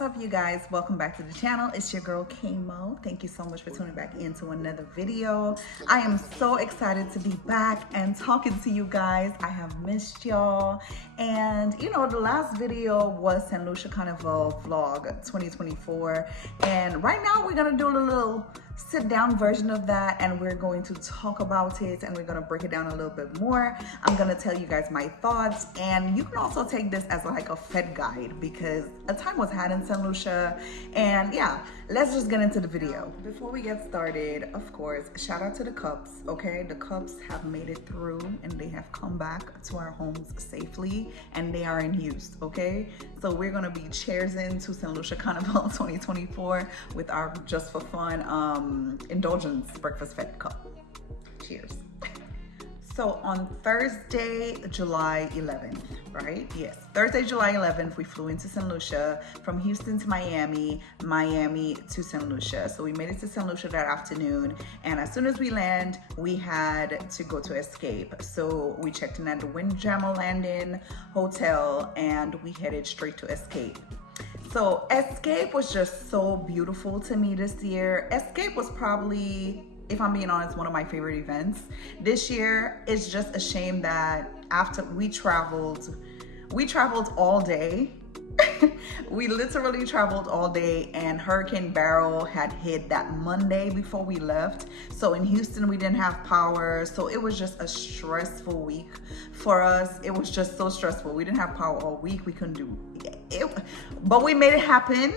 What's up, you guys? Welcome back to the channel. It's your girl Kamo. Thank you so much for tuning back into another video. I am so excited to be back and talking to you guys. I have missed y'all. And you know, the last video was St. Lucia Carnival vlog 2024. And right now we're gonna do a little sit down version of that, and we're going to talk about it and we're going to break it down a little bit more. I'm going to tell you guys my thoughts, and you can also take this as like a Fed guide because a time was had in St. Lucia. And yeah, let's just get into the video. Before we get started, of course, shout out to the cups. Okay, the cups have made it through and they have come back to our homes safely and they are in use. Okay, so we're going to be cheersing to St. Lucia Carnival 2024 with our just for fun indulgence breakfast fed cup. Cheers. So on Thursday, July 11th, right? Yes, Thursday, July 11th, we flew into St. Lucia from Houston to Miami, Miami to St. Lucia. So we made it to St. Lucia that afternoon, and as soon as we land, we had to go to Escape. So we checked in at the Windjammer Landing Hotel and we headed straight to Escape. So Escape was just so beautiful to me this year. Escape was probably, if I'm being honest, one of my favorite events this year. It's just a shame that after we traveled all day. We literally traveled all day, and Hurricane Beryl had hit that Monday before we left. So in Houston, we didn't have power. So it was just a stressful week for us. It was just so stressful. We didn't have power all week. We couldn't do it, but we made it happen.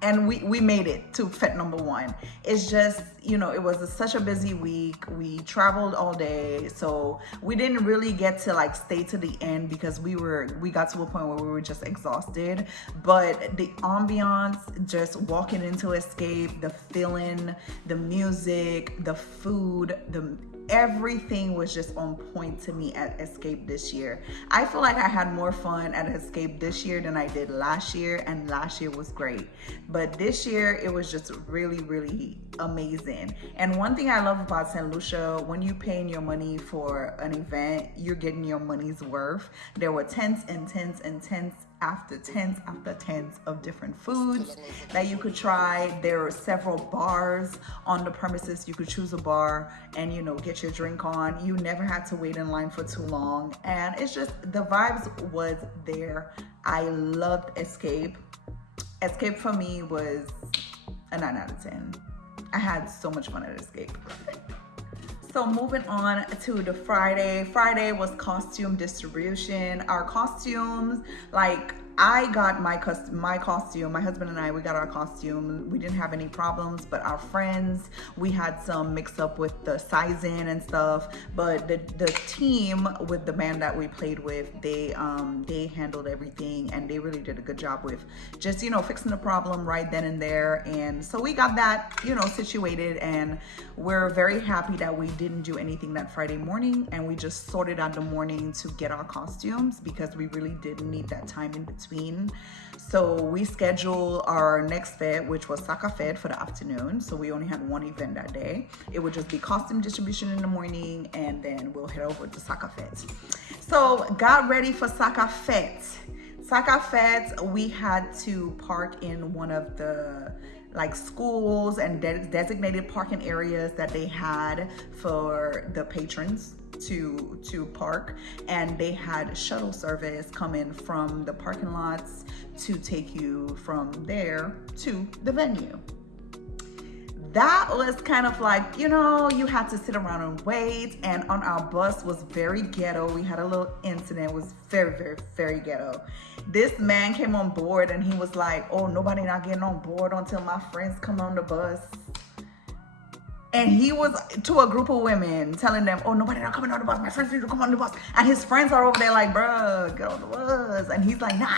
And we made it to Fete number 1. It's just, you know, it was such a busy week. We traveled all day, so we didn't really get to like stay to the end because we got to a point where we were just exhausted. But the ambiance, just walking into Escape, the feeling, the music, the food, everything was just on point to me at Escape this year. I feel like I had more fun at Escape this year than I did last year, and last year was great. But this year, it was just really, really amazing. And one thing I love about St. Lucia, when you paying your money for an event, you're getting your money's worth. There were tents and tents and tents after tents after tents of different foods that you could try. There were several bars on the premises. You could choose a bar and, you know, get your drink on. You never had to wait in line for too long. And it's just, the vibes was there. I loved Escape. Escape for me was a 9 out of 10. I had so much fun at Escape. So moving on to the Friday. Friday was costume distribution. Our costumes, like I got my costume, my husband and I, we got our costume. We didn't have any problems, but our friends, we had some mix up with the sizing and stuff. But the team with the band that we played with, they handled everything, and they really did a good job with just, you know, fixing the problem right then and there. And so we got that, you know, situated, and we're very happy that we didn't do anything that Friday morning, and we just sorted out the morning to get our costumes because we really didn't need that time in between. So we scheduled our next fete, which was Saka Fete, for the afternoon. So we only had one event that day. It would just be costume distribution in the morning, and then we'll head over to Saka Fete. So got ready for Saka Fete. Saka Fete, we had to park in one of the like schools and designated parking areas that they had for the patrons to park, and they had shuttle service coming from the parking lots to take you from there to the venue. That was kind of like, you know, you had to sit around and wait. And on our bus was very ghetto. We had a little incident. It was very, very, very ghetto. This man came on board and he was like, oh, nobody not getting on board until my friends come on the bus. And he was to a group of women telling them, oh, nobody not coming on the bus. My friends need to come on the bus. And his friends are over there like, bruh, get on the bus. And he's like, nah,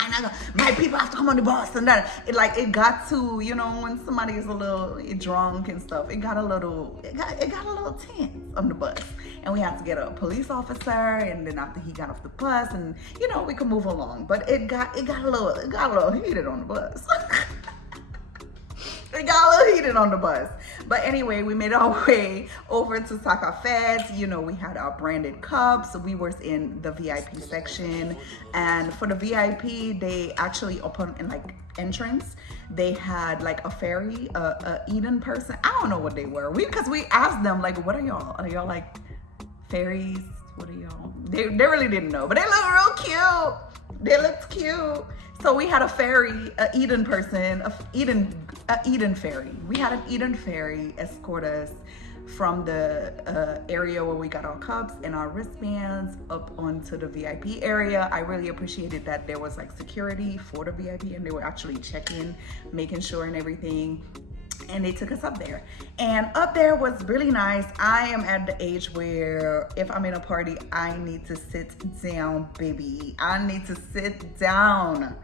my people have to come on the bus. And then it got to, you know, when somebody is a little drunk and stuff, it got a little tense on the bus. And we had to get a police officer. And then after he got off the bus, and, you know, we could move along. But it got a little heated on the bus. It got a little heated on the bus. But anyway, we made our way over to Sakafet. You know, we had our branded cups. We were in the VIP section. And for the VIP, they actually opened in like entrance. They had like a fairy, a Eden person. I don't know what they were. Because we asked them like, what are y'all? Are y'all like fairies? What are y'all? They really didn't know, but they look real cute. They looked cute. So we had a fairy, a Eden person, a Eden fairy. We had an Eden fairy escort us from the area where we got our cups and our wristbands up onto the VIP area. I really appreciated that there was like security for the VIP and they were actually checking, making sure and everything. And they took us up there. And up there was really nice. I am at the age where if I'm in a party, I need to sit down, baby. I need to sit down.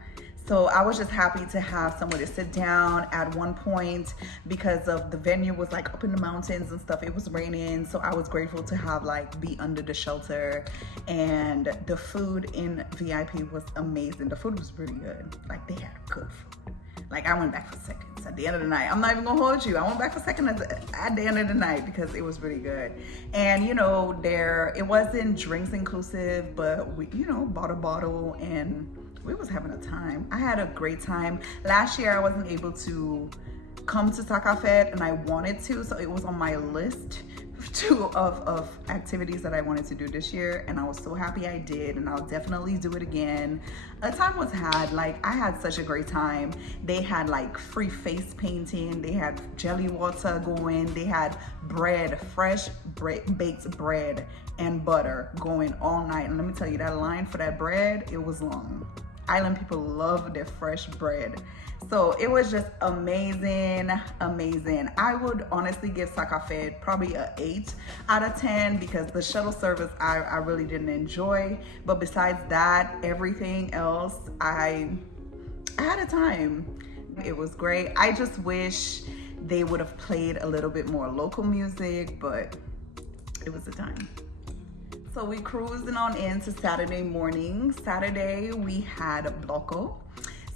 So I was just happy to have somewhere to sit down at one point because of the venue was like up in the mountains and stuff. It was raining. So I was grateful to have like be under the shelter, and the food in VIP was amazing. The food was really good. Like they had good food. Like I went back for seconds at the end of the night. I'm not even gonna hold you. I went back for seconds at the end of the night because it was really good. And you know, it wasn't drinks inclusive, but we, you know, bought a bottle and we was having a time. I had a great time. Last year I wasn't able to come to Sakafet and I wanted to, so it was on my list of activities that I wanted to do this year, and I was so happy I did, and I'll definitely do it again. A time was had, like I had such a great time. They had like free face painting, they had jelly water going, they had bread, fresh baked bread and butter going all night. And let me tell you, that line for that bread, it was long. Island people love their fresh bread. So it was just amazing, amazing. I would honestly give Sakafet probably an 8 out of 10 because the shuttle service I really didn't enjoy. But besides that, everything else, I had a time. It was great. I just wish they would have played a little bit more local music, but it was a time. So we cruising on into Saturday morning. Saturday we had Blocko.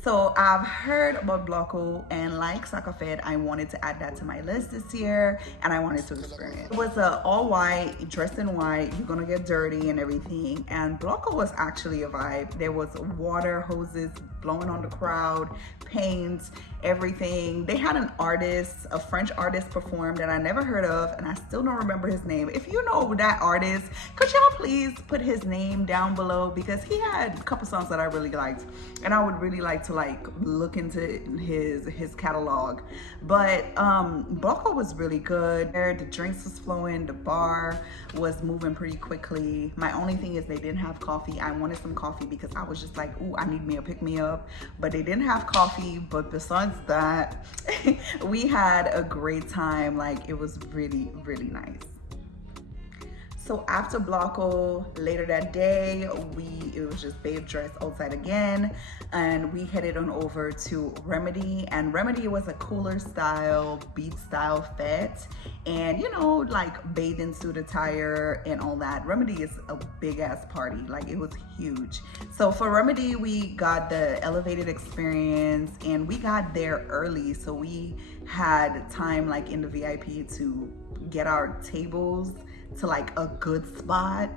So I've heard about Blocko, and like Sakafet, I wanted to add that to my list this year, and I wanted to experience. It was all white, dressed in white, you're gonna get dirty and everything. And Blocko was actually a vibe. There was water hoses blowing on the crowd, paint, everything. They had an artist, a French artist perform that I never heard of, and I still don't remember his name. If you know that artist, could y'all please put his name down below, because he had a couple songs that I really liked, and I would really like to like look into his catalog. But Blocko was really good. The drinks was flowing, the bar was moving pretty quickly. My only thing is they didn't have coffee. I wanted some coffee because I was just like, ooh, I need me a pick-me-up. But they didn't have coffee. But besides that, we had a great time. Like it was really, really nice. So after Blocko, later that day, it was just babe dress outside again, and we headed on over to Remedy. And Remedy was a cooler style, beat style fete, and you know, like bathing suit attire and all that. Remedy is a big ass party, like it was huge. So for Remedy, we got the elevated experience, and we got there early, so we had time like in the VIP to get our tables to like a good spot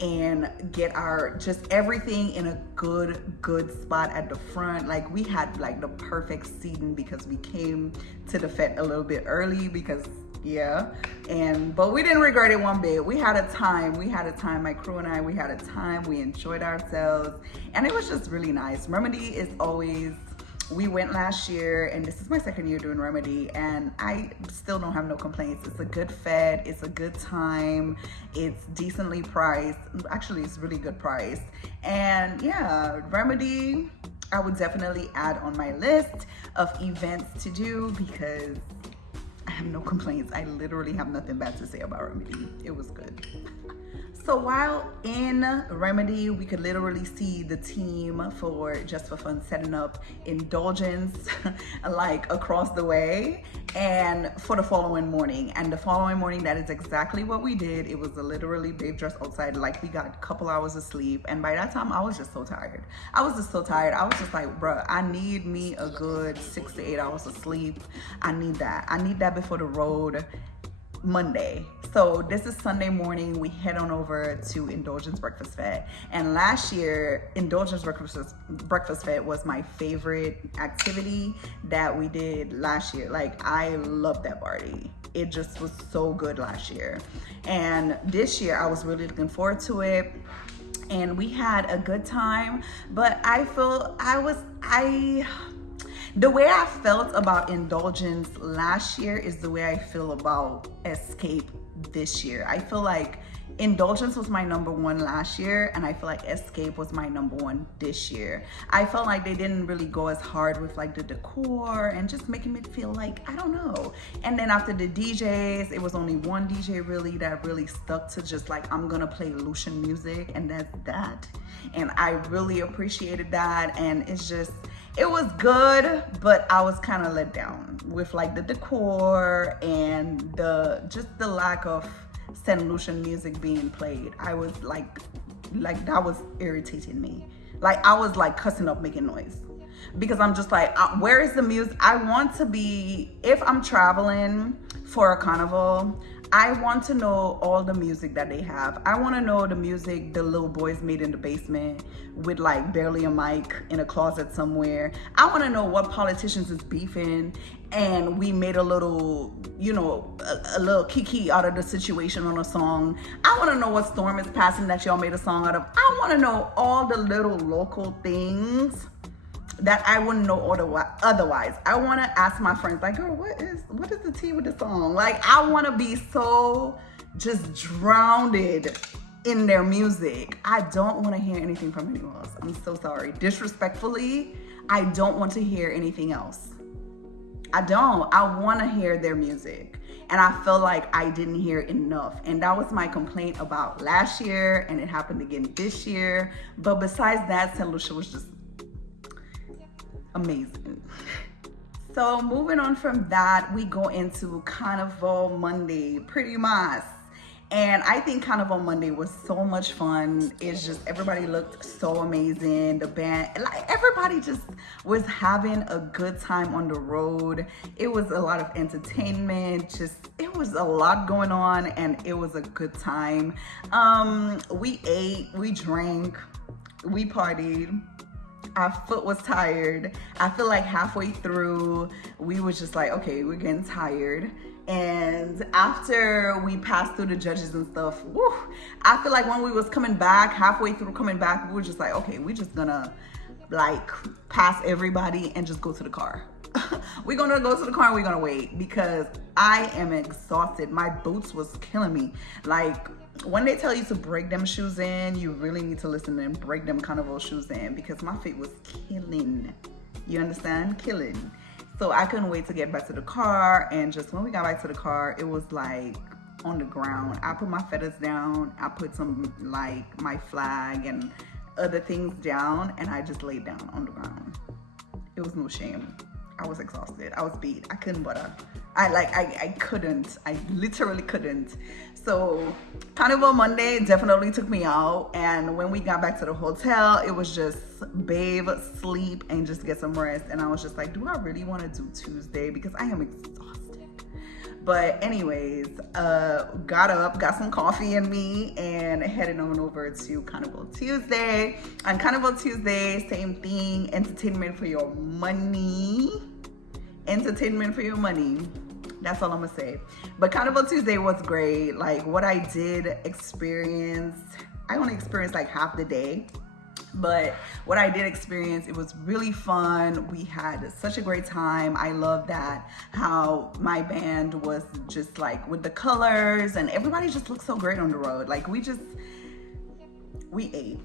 and get our just everything in a good spot at the front. Like we had like the perfect seating because we came to the fete a little bit early, because yeah, but we didn't regret it one bit. We had a time, my crew and I, we had a time, we enjoyed ourselves, and it was just really nice. Remedy is always, we went last year, and this is my second year doing Remedy, and I still don't have no complaints. It's a good fete, it's a good time, it's decently priced. Actually, it's really good price. And yeah, Remedy, I would definitely add on my list of events to do because I have no complaints. I literally have nothing bad to say about Remedy. It was good. So while in Remedy, we could literally see the team for Just for Fun setting up Indulgence like across the way and for the following morning. And the following morning, that is exactly what we did. It was a literally babe dress outside, like we got a couple hours of sleep. And by that time, I was just so tired. I was just so tired. I was just like, bruh, I need me a good 6 to 8 hours of sleep. I need that. I need that before the road Monday. So this is Sunday morning. We head on over to Indulgence Breakfast Fete. And last year, Indulgence Breakfast Fete was my favorite activity that we did last year. Like, I loved that party. It just was so good last year. And this year, I was really looking forward to it. And we had a good time. But I feel the way I felt about Indulgence last year is the way I feel about Escape this year. I feel like Indulgence was my number one last year, and I feel like Escape was my number one this year. I felt like they didn't really go as hard with like the decor and just making me feel like, I don't know. And then after the DJs, it was only one DJ really that really stuck to just like, I'm gonna play Lucian music, and that's that. And I really appreciated that, and it's just, it was good, but I was kind of let down with like the decor and just the lack of St. Lucian music being played. I was like that was irritating me. Like, I was like cussing up, making noise, because I'm just like, where is the music? I want to be, if I'm traveling for a carnival, I want to know all the music that they have. I want to know the music the little boys made in the basement with like barely a mic in a closet somewhere. I want to know what politicians is beefing and we made a little, you know, a little kiki out of the situation on a song. I want to know what storm is passing that y'all made a song out of. I want to know all the little local things that I wouldn't know otherwise. I want to ask my friends, like, girl, what is the tea with the song? Like, I want to be so just drowned in their music. I don't want to hear anything from anyone else. I'm so sorry. Disrespectfully, I don't want to hear anything else. I don't. I want to hear their music. And I feel like I didn't hear enough. And that was my complaint about last year, and it happened again this year. But besides that, St. Lucia was just amazing. So moving on from that, we go into Carnival Monday, pretty much. And I think Carnival Monday was so much fun. It's just, everybody looked so amazing. The band, like, everybody just was having a good time on the road. It was a lot of entertainment. Just, it was a lot going on, and it was a good time. We ate, we drank, we partied. Our foot was tired. I feel like halfway through, we was just like, okay, we're getting tired. And after we passed through the judges and stuff, whew, I feel like when we was coming back, halfway through coming back, we were just like, okay, we're just gonna like pass everybody and just go to the car. We're gonna go to the car and we're gonna wait, because I am exhausted. My boots was killing me. Like, when they tell you to break them shoes in, you really need to listen and break them Carnival shoes in, because my feet was killing. You understand? Killing. So I couldn't wait to get back to the car. And just when we got back to the car, it was like on the ground. I put my feathers down. I put some like my flag and other things down, and I just laid down on the ground. It was no shame. I was exhausted. I was beat. I couldn't butter. I couldn't. I literally couldn't. So Carnival Monday definitely took me out. And when we got back to the hotel, it was just babe, sleep and just get some rest. And I was just like, do I really want to do Tuesday? Because I am exhausted. But anyways, got up, got some coffee in me, and headed on over to Carnival Tuesday. On Carnival Tuesday, same thing, entertainment for your money. Entertainment for your money. That's all I'm gonna say. But Carnival Tuesday was great. Like, what I did experience, I only experienced like half the day. But what I did experience, it was really fun. We had such a great time. I love that, how my band was just like with the colors, and everybody just looked so great on the road. Like, we ate.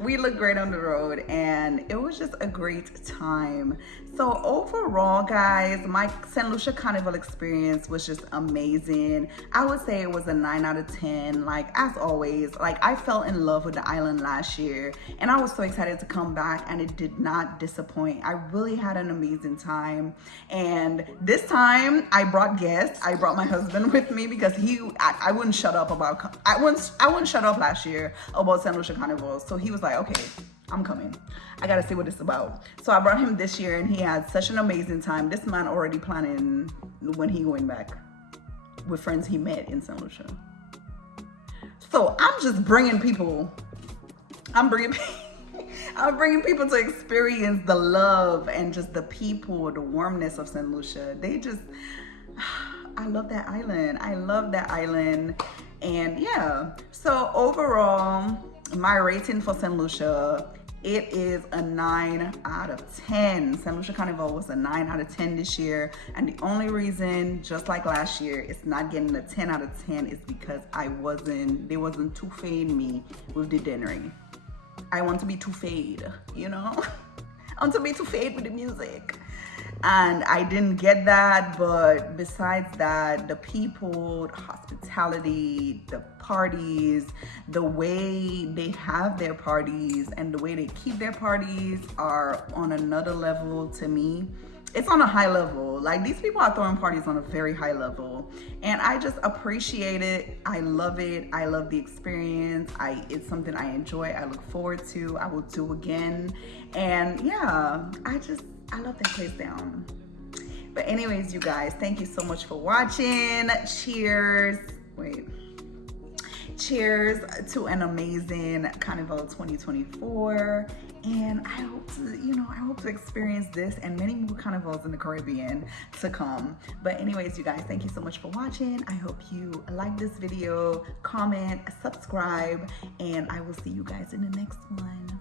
We looked great on the road, and it was just a great time. So overall, guys, my St. Lucia Carnival experience was just amazing. I would say it was a 9 out of 10. Like, as always, like, I fell in love with the island last year, and I was so excited to come back, and it did not disappoint. I really had an amazing time. And this time I brought guests. I brought my husband with me because I wouldn't shut up about, I wouldn't shut up last year about St. Lucia Carnival. So he was like, okay, I'm coming. I gotta see what it's about. So I brought him this year, and he had such an amazing time. This man already planning when he going back with friends he met in St. Lucia. So I'm just bringing people. I'm bringing people to experience the love and just the people, the warmness of St. Lucia. I love that island. I love that island. And yeah, so overall, my rating for St. Lucia, it is a 9 out of 10. St. Lucia Carnival was a 9 out of 10 this year. And the only reason, just like last year, it's not getting a 10 out of 10 is because they wasn't too fade me with the dinnering. I want to be too fade, you know? I want to be too fade with the music. And I didn't get that, but besides that, the people, the hospitality, the parties, the way they have their parties and the way they keep their parties are on another level to me. It's on a high level. Like, these people are throwing parties on a very high level, and I just appreciate it. I love it. I love the experience. It's something I enjoy. I look forward to. I will do again. And yeah, I love that place down. But anyways, you guys, thank you so much for watching. Cheers. Cheers to an amazing Carnival 2024. And I hope to experience this and many more carnivals in the Caribbean to come. But anyways, you guys, thank you so much for watching. I hope you like this video, comment, subscribe, and I will see you guys in the next one.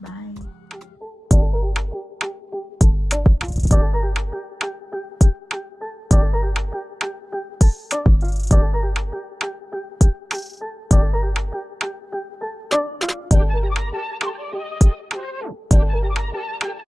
Bye.